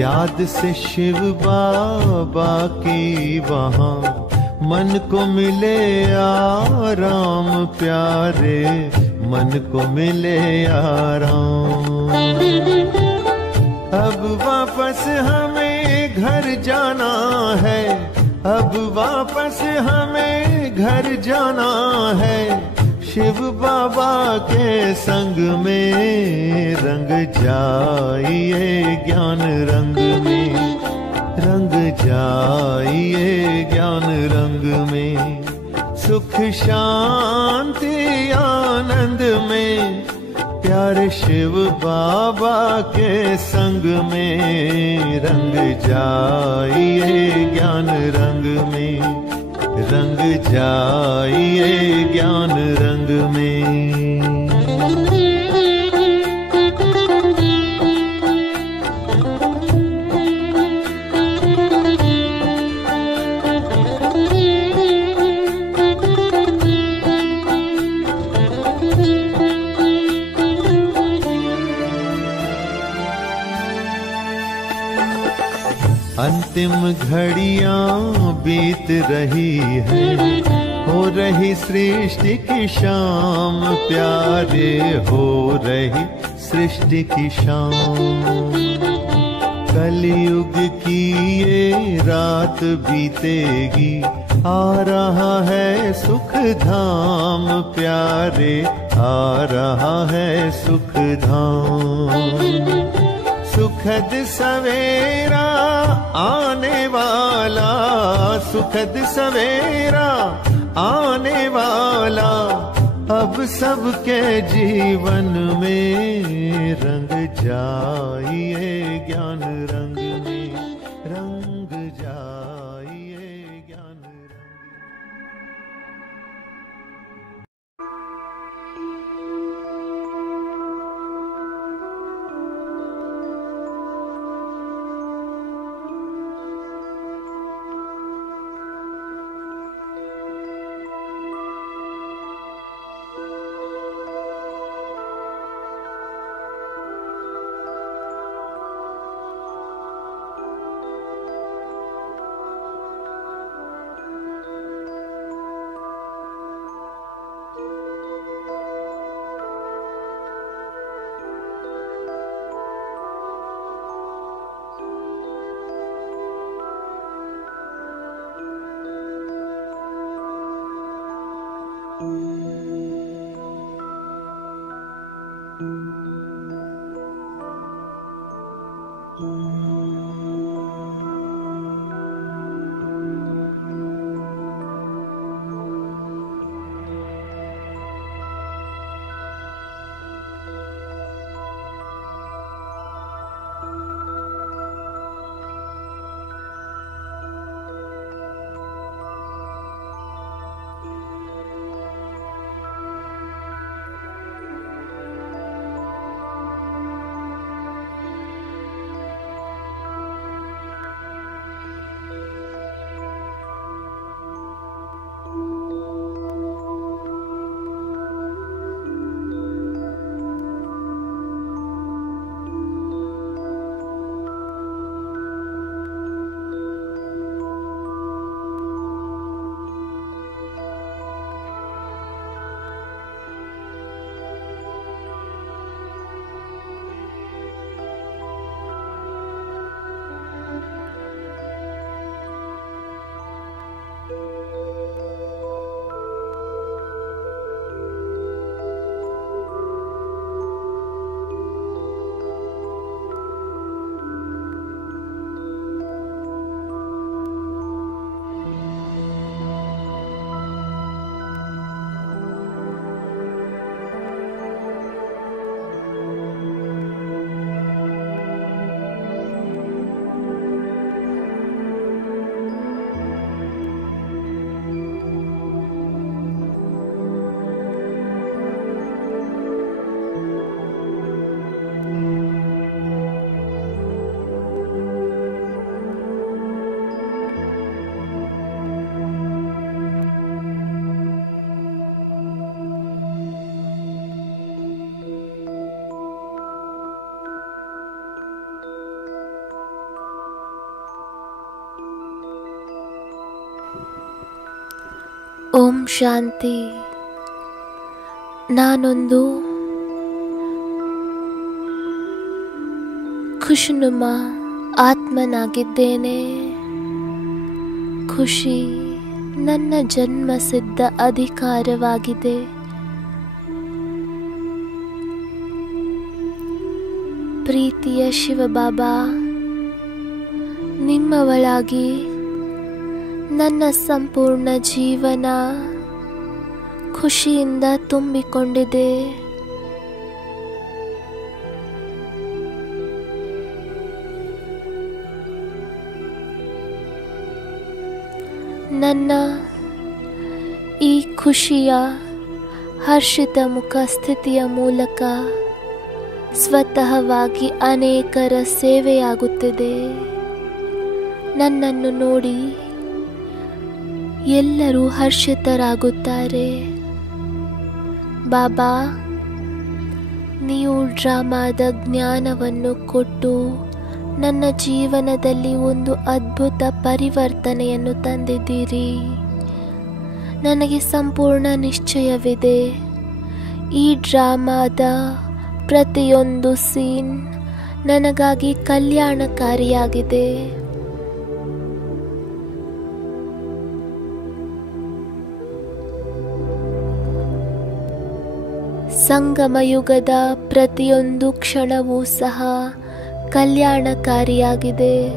याद से शिव बाबा की वहाँ मन को मिले आराम प्यारे मन को मिले आराम। अब वापस हमें घर जाना है, अब वापस हमें घर जाना है। शिव बाबा के संग में रंग जाइए ज्ञान रंग में, रंग जाइए ज्ञान रंग में। सुख शांति आनंद में प्यारे शिव बाबा के संग में रंग जाइए ज्ञान रंग में, रंग जाइए ज्ञान रंग में। अंतिम घड़ियां बीत रही है, हो रही सृष्टि की शाम प्यारे हो रही सृष्टि की शाम। कलयुग की ये रात बीतेगी, आ रहा है सुख धाम प्यारे आ रहा है सुख धाम। सुखद सवेरा आने वाला, सुखद सवेरा आने वाला। अब सबके जीवन में रंग जाइए ज्ञान रंग में, रंग जाइए ज्ञान रंग। ಓಂ ಶಾಂತಿ. ನಾನೊಂದು ಖುಷ್ನುಮ ಆತ್ಮನಾಗಿದ್ದೇನೆ. ಖುಷಿ ನನ್ನ ಜನ್ಮಸಿದ್ಧ ಅಧಿಕಾರವಾಗಿದೆ. ಪ್ರೀತಿಯ ಶಿವಬಾಬಾ, ನಿಮ್ಮವಳಾಗಿ ನನ್ನ ಸಂಪೂರ್ಣ ಜೀವನ ಖುಷಿಯಿಂದ ತುಂಬಿಕೊಂಡಿದೆ. ನನ್ನ ಈ ಖುಷಿಯ ಹರ್ಷಿತ ಮುಖ ಸ್ಥಿತಿಯ ಮೂಲಕ ಸ್ವತಃವಾಗಿ ಅನೇಕರ ಸೇವೆಯಾಗುತ್ತಿದೆ. ನನ್ನನ್ನು ನೋಡಿ ಎಲ್ಲರೂ ಹರ್ಷಿತರಾಗುತ್ತಾರೆ. ಬಾಬಾ, ನೀವು ಡ್ರಾಮಾದ ಜ್ಞಾನವನ್ನು ಕೊಟ್ಟು ನನ್ನ ಜೀವನದಲ್ಲಿ ಒಂದು ಅದ್ಭುತ ಪರಿವರ್ತನೆಯನ್ನು ತಂದಿದ್ದೀರಿ. ನನಗೆ ಸಂಪೂರ್ಣ ನಿಶ್ಚಯವಿದೆ, ಈ ಡ್ರಾಮಾದ ಪ್ರತಿಯೊಂದು ಸೀನ್ ನನಗಾಗಿ ಕಲ್ಯಾಣಕಾರಿಯಾಗಿದೆ. ಸಂಗಮಯುಗದ ಪ್ರತಿಯೊಂದು ಕ್ಷಣವೂ ಸಹ ಕಲ್ಯಾಣಕಾರಿಯಾಗಿದೆ.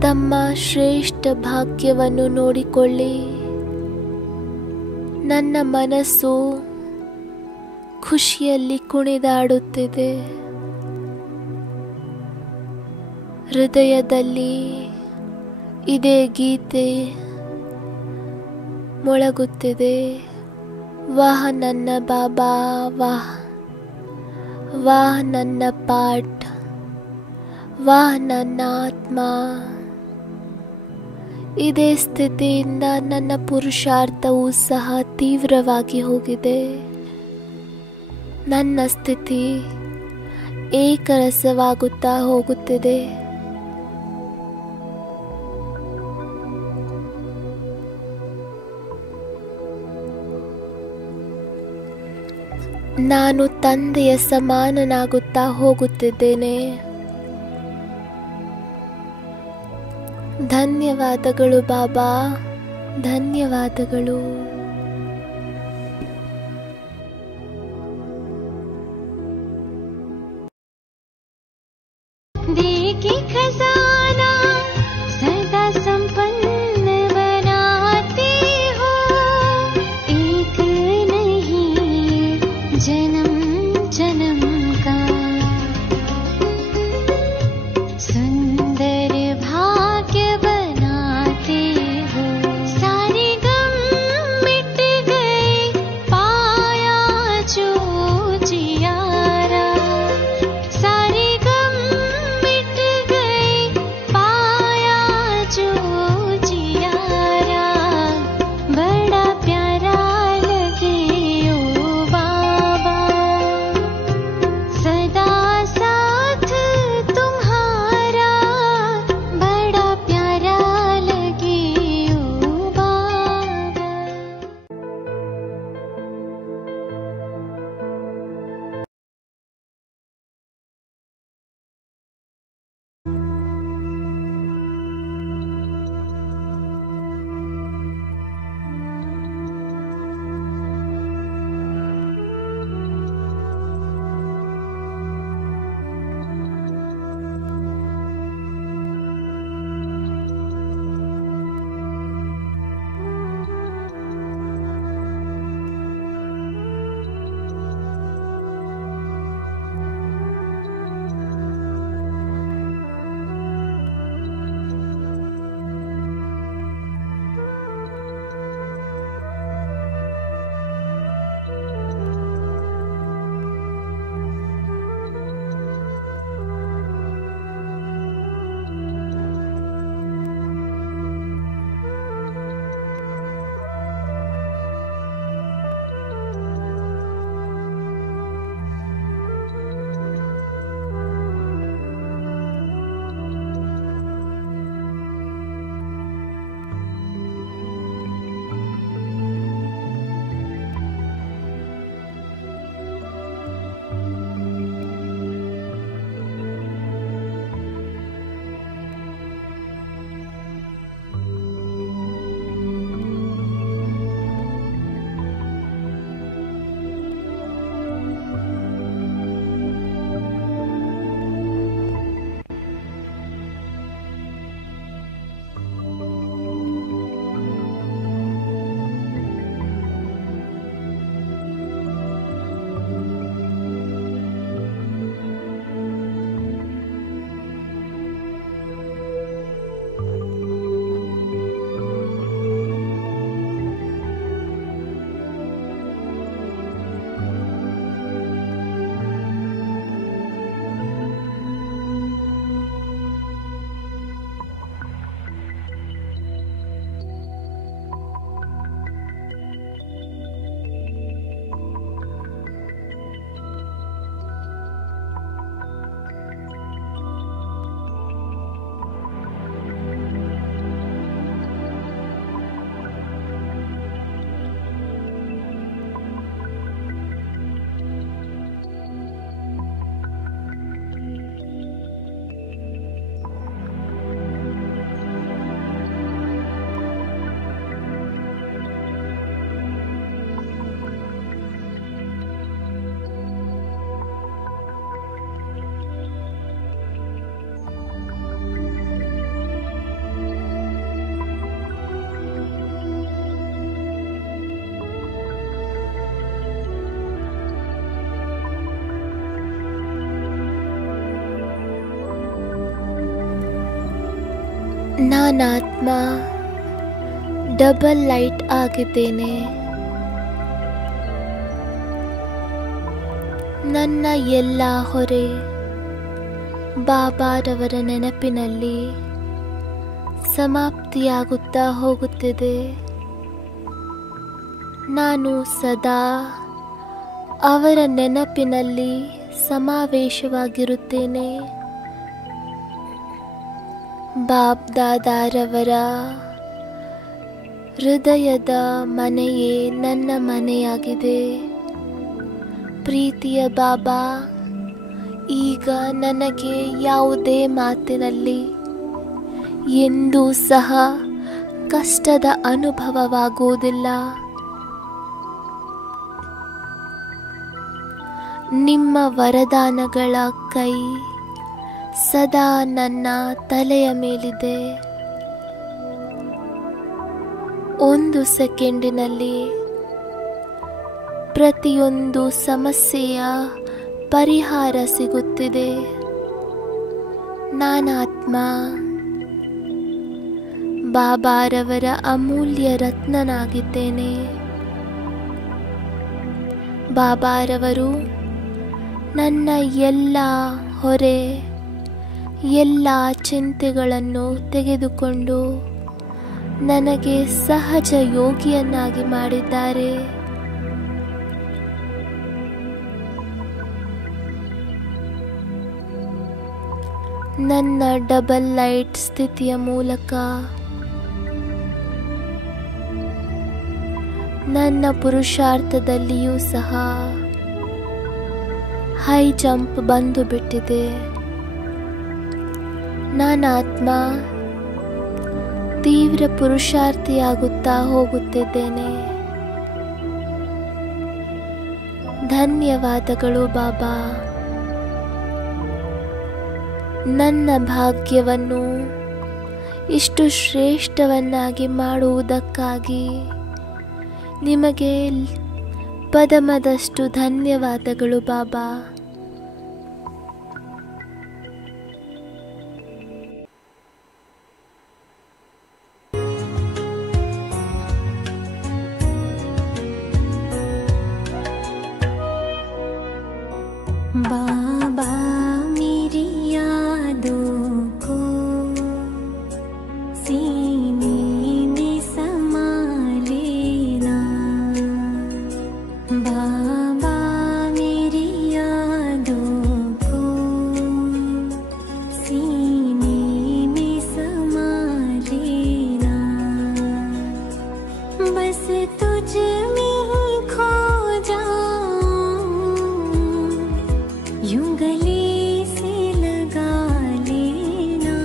ತಮ್ಮ ಶ್ರೇಷ್ಠ ಭಾಗ್ಯವನ್ನು ನೋಡಿಕೊಳ್ಳಿ. ನನ್ನ ಮನಸ್ಸು ಖುಷಿಯಲ್ಲಿ ಕುಣಿದಾಡುತ್ತಿದೆ. ಹೃದಯದಲ್ಲಿ ಇದೇ ಗೀತೆ ಮೊಳಗುತ್ತಿದೆ. ವಾಹ್ ನನ್ನ ಬಾಬಾ, ವಾಹ್ ವಾಹ್ ನನ್ನ ಪಾಠ, ವಾಹ್ ನನ್ನ ಆತ್ಮ. ಇದೇ ಸ್ಥಿತಿಯಿಂದ ನನ್ನ ಪುರುಷಾರ್ಥವೂ ಸಹ ತೀವ್ರವಾಗಿ ಹೋಗಿದೆ. ನನ್ನ ಸ್ಥಿತಿ ಏಕರಸವಾಗುತ್ತಾ ಹೋಗುತ್ತಿದೆ. ನಾನು ತಂದೆಯ ಸಮಾನನಾಗುತ್ತಾ ಹೋಗುತ್ತಿದ್ದೇನೆ. ಧನ್ಯವಾದಗಳು ಬಾಬಾ, ಧನ್ಯವಾದಗಳು. देके खजाना सदा संपन्न बनाते हो, एक नहीं जन्म जन्म का सुंदर भाग्य बनाते हो। सारे गम ನಾನಾತ್ಮ ಡಬಲ್ ಲೈಟ್ ಆಗಿದ್ದೇನೆ. ನನ್ನ ಎಲ್ಲ ಹೊರೆ ಬಾಬಾರವರ ನೆನಪಿನಲ್ಲಿ ಸಮಾಪ್ತಿಯಾಗುತ್ತಾ ಹೋಗುತ್ತಿದೆ. ನಾನು ಸದಾ ಅವರ ನೆನಪಿನಲ್ಲಿ ಸಮಾವೇಶವಾಗಿರುತ್ತೇನೆ. ಬಾಬ್ ದಾದಾರವರ ಹೃದಯದ ಮನೆಯೇ ನನ್ನ ಮನೆಯಾಗಿದೆ. ಪ್ರೀತಿಯ ಬಾಬಾ, ಈಗ ನನಗೆ ಯಾವುದೇ ಮಾತಿನಲ್ಲಿ ಎಂದೂ ಸಹ ಕಷ್ಟದ ಅನುಭವವಾಗುವುದಿಲ್ಲ. ನಿಮ್ಮ ವರದಾನಗಳ ಕೈ ಸದಾ ನನ್ನ ತಲೆಯ ಮೇಲಿದೆ. ಒಂದು ಸೆಕೆಂಡಿನಲ್ಲಿ ಪ್ರತಿಯೊಂದು ಸಮಸ್ಯೆಯ ಪರಿಹಾರ ಸಿಗುತ್ತಿದೆ. ನಾನಾತ್ಮ ಬಾಬಾರವರ ಅಮೂಲ್ಯ ರತ್ನನಾಗಿದ್ದೇನೆ. ಬಾಬಾರವರು ನನ್ನ ಎಲ್ಲ ಹೊರೆ, ಎಲ್ಲ ಚಿಂತೆಗಳನ್ನು ತೆಗೆದುಕೊಂಡು ನನಗೆ ಸಹಜ ಯೋಗಿಯನ್ನಾಗಿ ಮಾಡಿದ್ದಾರೆ. ನನ್ನ ಡಬಲ್ ಲೈಟ್ ಸ್ಥಿತಿಯ ಮೂಲಕ ನನ್ನ ಪುರುಷಾರ್ಥದಲ್ಲಿಯೂ ಸಹ ಹೈ ಜಂಪ್ ಬಂದು ಬಿಟ್ಟಿದೆ. ನಾನಾತ್ಮ ತೀವ್ರ ಪುರುಷಾರ್ಥಿಯಾಗುತ್ತಾ ಹೋಗುತ್ತಿದ್ದೇನೆ. ಧನ್ಯವಾದಗಳು ಬಾಬಾ. ನನ್ನ ಭಾಗ್ಯವನ್ನು ಇಷ್ಟು ಶ್ರೇಷ್ಠವನ್ನಾಗಿ ಮಾಡುವುದಕ್ಕಾಗಿ ನಿಮಗೆ ಪದಮದಷ್ಟು ಧನ್ಯವಾದಗಳು ಬಾಬಾ. बाबा मेरी यादों को सीने में समा लेना। बाबा मेरी यादों को सीने में समा लेना। बस तुझ में ही खो यूं गले से लगा लेना।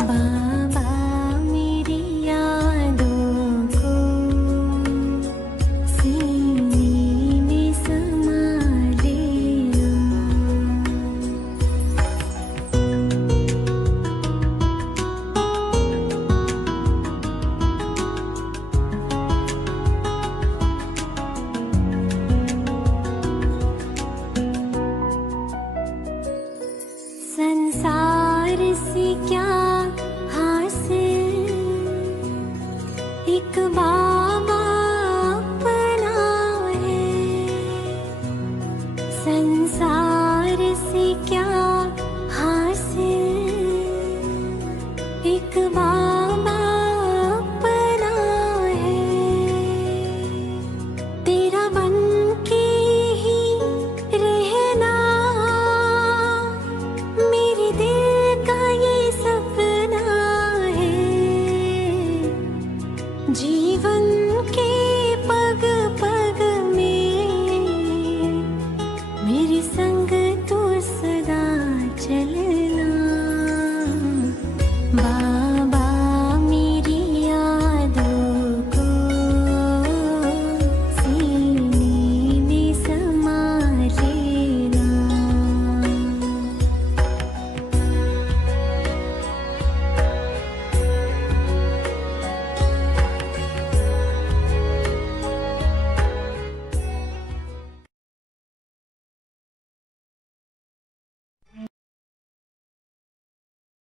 बाबा मेरी यादों को सीने में समा लेना। संसार से क्या हासिल, एक बाबा अपना है। संसार से क्या हासिल, एक बाबा अपना है। तेरा बन के ही रहना मेरे दिल का ये सपना है। जीवन के